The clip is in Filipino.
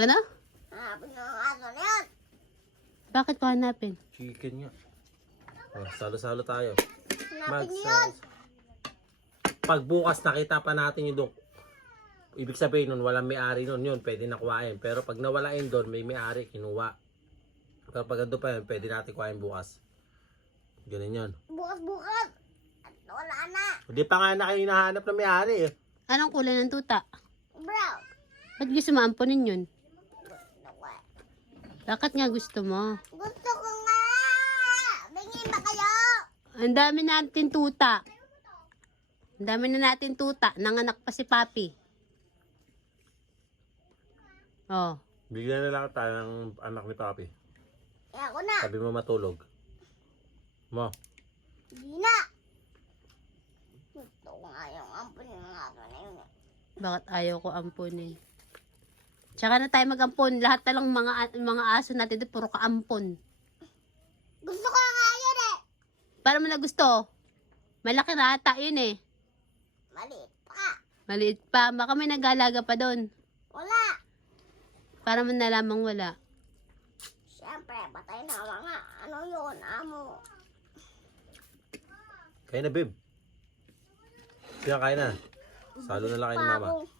Ano? Hanapin ng aso na yan. Bakit ko hanapin? Chicken nga. Oh, salo-salo tayo. Hanapin niyo yun. Pag bukas nakita pa natin yung duk. Ibig sabihin nun, walang may-ari nun, yun, pwede na kuhain. Pero pag nawala yun doon, may may-ari, kinuha. Pero pag ando pa yun, pwede natin kuhain bukas. Ganun yun. Bukas. At wala na. Hindi pa nga na kayo hinahanap na may-ari eh. Anong kulay ng tuta? Brown. Ba't gusto mo ampunin yun? Gusto ko eh. Bakit nga gusto mo? Gusto ko nga. Bingin ba kayo? Ang dami natin tuta. Ang dami na natin tuta. Nanganak pa si Papi. Oh. Bigyan na lang tayo ng anak ni Papi. Eh ako na. Sabi mo matulog. Mo. Hindi na. Gusto ko nga yung ampun ng aso na yun eh. Bakit ayaw ko ampunin? Tsaka na tayo mag-ampon. Lahat na lang mga aso natin doon, puro ka-ampon. Gusto ko nga yun eh. Para mo na gusto. Malaki na ata yun eh. Maliit pa. Maliit pa. Baka may nag-alaga pa doon. Wala. Para mo na lamang wala. Siyempre, patay na mga ano yun, amo. Kaya na, babe. Kaya kaya na. Salo na lang kayo ni mama. Pabong.